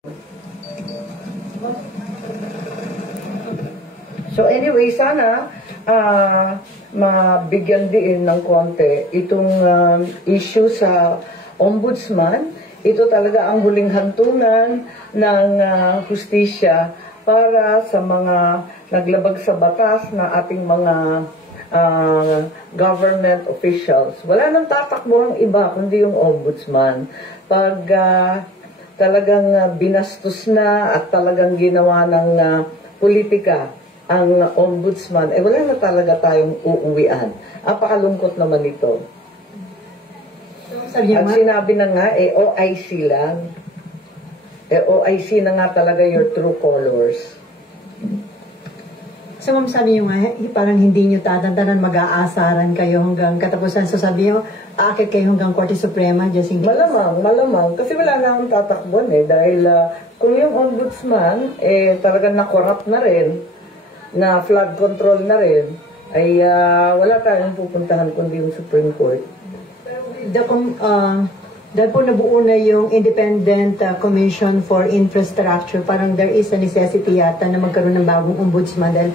So anyway, sana mabigyan din ng konti itong issue sa ombudsman. Ito talaga ang huling hantungan ng hustisya para sa mga naglabag sa batas na ating mga government officials. Wala nang tatakbo ang iba kundi yung ombudsman. Pag talagang binastos na at talagang ginawa ng politika ang ombudsman, wala na talaga tayong uuwian. Apakalungkot naman ito. At sinabi na nga, OIC lang. OIC na nga talaga your true colors. So, ma'am, sabi nyo nga, parang hindi nyo tatantanan, mag-aasaran kayo hanggang katapusan. So, sabi nyo, aakit kayo hanggang Korte Suprema, just in case. Malamang. Kasi wala na akong tatakbon dahil kung yung ombudsman, talagang na-corrupt na rin, na flood control na rin, ay wala tayong pupuntahan kundi yung Supreme Court. Dahil po nabuo na yung Independent Commission for Infrastructure, parang there is a necessity yata na magkaroon ng bagong ombudsman dahil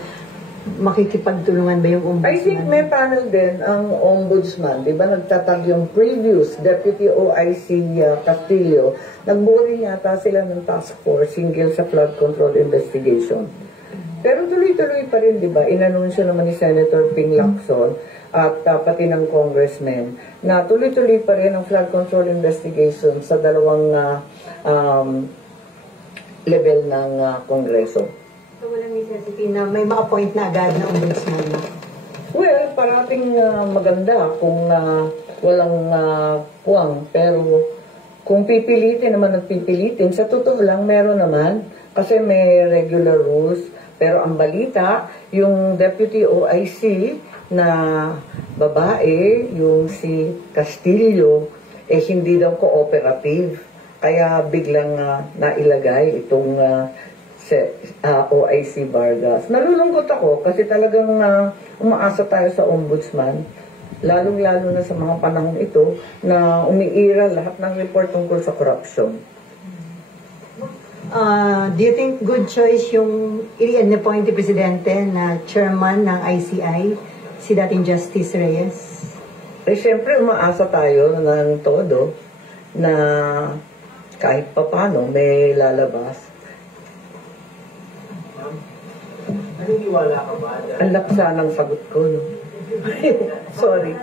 makikipagtulungan ba yung ombudsman? I think may panel din ang ombudsman. Di ba nagtatag yung previous Deputy OIC Castillo. Nagbuo rin yata sila ng task force hinggil sa flood control investigation. Pero tuloy-tuloy pa rin, di ba? Inanunsyo naman ni Senator Ping Lacson at pati ng congressman na tuloy-tuloy pa rin ang flood control investigation sa dalawang level ng Kongreso. So, walang necessity na may ma-appoint na agad na ombudsman? Well, parating maganda kung walang puwang. Pero kung pipilitin naman at pipilitin, sa totoo lang meron naman kasi may regular rules. Pero ang balita, yung Deputy OIC na babae, yung si Castillo, hindi daw cooperative. Kaya biglang nailagay itong OIC Vargas. Nalulungkot ako kasi talagang umaasa tayo sa ombudsman, lalong-lalo na sa mga panahon ito na umiira lahat ng report tungkol sa corruption. Do you think good choice yung i-appoint ni Presidente na chairman ng ICI, si dating Justice Reyes? Siyempre, umaasa tayo ng todo na kahit papano may lalabas. Naniniwala ka ba? Ang laksa ng sagot ko, no? Sorry.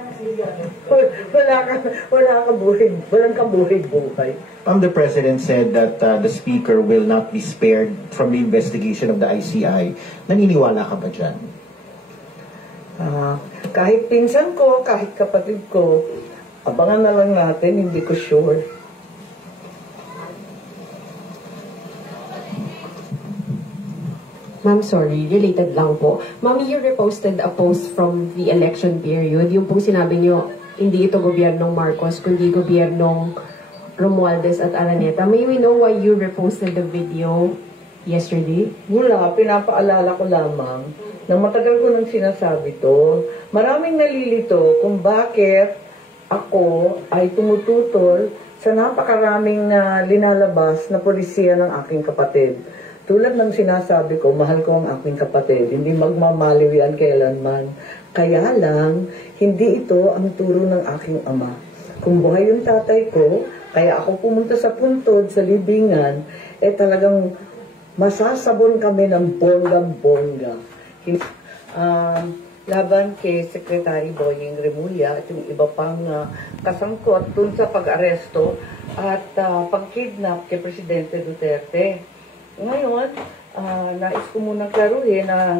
Walang kabuhay-buhay. The President said that the Speaker will not be spared from the investigation of the ICI. Naniniwala ka ba dyan? Kahit pinsan ko, kahit kapatid ko, abangan na lang natin, hindi ko sure. Ma'am, sorry, related lang po. Ma'am, you reposted a post from the election period. Yung pong sinabi nyo, hindi ito gobyernong Marcos, kundi gobyernong Romualdez at Araneta. May we know why you reposted the video yesterday? Wala, pinapaalala ko lamang na matagal ko nang sinasabi to. Maraming nalilito kung bakit ako ay tumututol sa napakaraming linalabas na polisiya ng aking kapatid. Tulad ng sinasabi ko, mahal ko ang aking kapatid. Hindi magmamaliw yan kailanman. Kaya lang, hindi ito ang turo ng aking ama. Kung buhay yung tatay ko, kaya ako pumunta sa puntod, sa libingan, talagang masasabon kami ng bonggang-bongga. Laban kay Secretary Boying Remulla at yung iba pang kasangkot dun sa pag-aresto at pag-kidnap kay Presidente Duterte. Ngayon, nais ko munang klaruhin na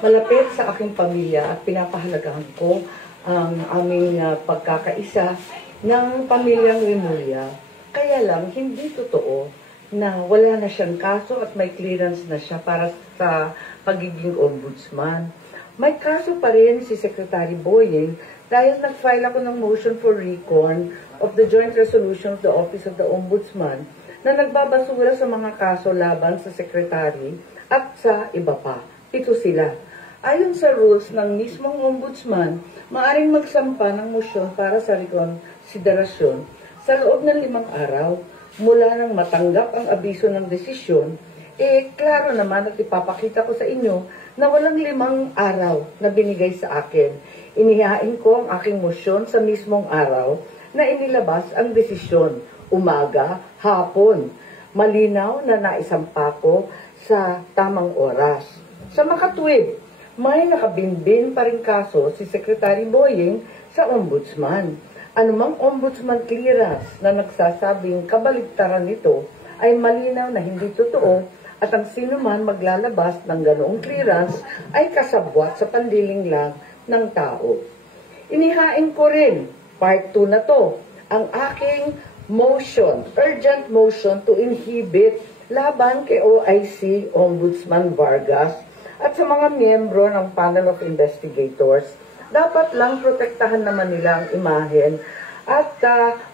malapit sa aking pamilya at pinapahalagahan ko ang aming pagkakaisa ng pamilyang Remulla. Kaya lang, hindi totoo na wala na siyang kaso at may clearance na siya para sa pagiging ombudsman. May kaso pa rin si Secretary Boying dahil nag-file ako ng motion for recon of the joint resolution of the Office of the Ombudsman na nagbabasura sa mga kaso laban sa sekretary at sa iba pa. Ito sila. Ayon sa rules ng mismong ombudsman, maaaring magsampa ng motion para sa rekonsiderasyon sa loob ng 5 araw. mula nang matanggap ang abiso ng desisyon, klaro naman at ipapakita ko sa inyo na walang 5 araw na binigay sa akin. Inihain ko ang aking motion sa mismong araw na inilabas ang desisyon, umaga, hapon. Malinaw na naisampa ko sa tamang oras. Sa makatwid, may nakabinbin pa rin kaso si Secretary Boying sa Ombudsman. Anumang Ombudsman clearance na nagsasabing kabaligtaran nito ay malinaw na hindi totoo at ang sino man maglalabas ng ganoong clearance ay kasabwat sa pandiling lang ng tao. Inihain ko rin, part 2 na to, ang aking motion, urgent motion to inhibit laban kay OIC Ombudsman Vargas at sa mga miyembro ng panel of investigators. Dapat lang protektahan naman nila ang imahen at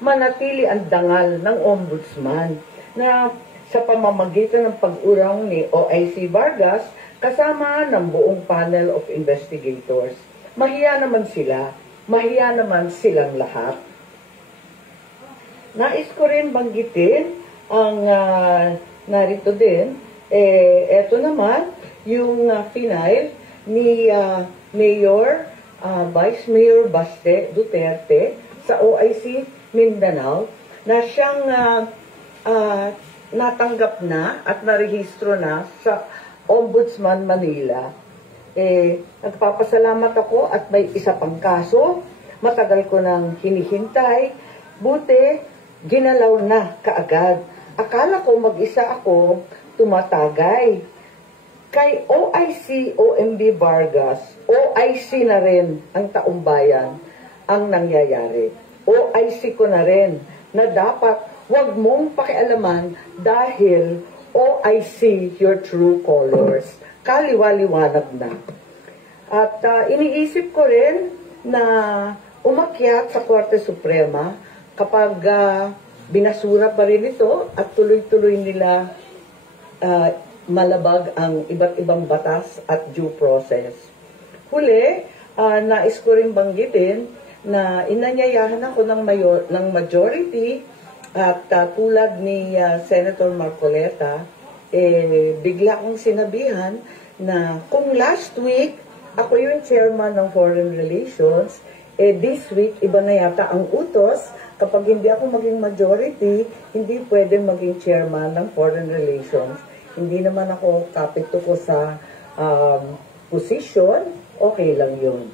manatili ang dangal ng ombudsman na sa pamamagitan ng pag-urong ni OIC Vargas kasama ng buong panel of investigators. Mahiya naman sila, mahiya naman silang lahat. Nais ko rin banggitin ang narito din, eto naman, yung final ni Mayor, Vice Mayor Baste Duterte sa OIC Mindanao na siyang natanggap na at narehistro na sa Ombudsman Manila. Nagpapasalamat ako at may isa pang kaso. Matagal ko nang hinihintay. Buti, ginalaw na kaagad. Akala ko mag-isa ako tumatagay. Kay OIC OMB Vargas, OIC na rin ang taumbayan ang nangyayari. OIC ko na rin na dapat wag mong pakialaman dahil OIC your true colors. Kaliwa-liwanag na. At iniisip ko rin na umakyat sa Korte Suprema kapag binasura pa rin ito at tuloy-tuloy nila malabag ang iba't ibang batas at due process. Huli, nais ko rin banggitin na inanyayahan ako ng majority at tulad ni Senator Marcoleta, bigla kong sinabihan na kung last week ako yung chairman ng Foreign Relations, this week iba na yata ang utos. Kapag hindi ako maging majority, hindi pwedeng maging chairman ng Foreign Relations. Hindi naman ako kapito ko sa position, okay lang yun.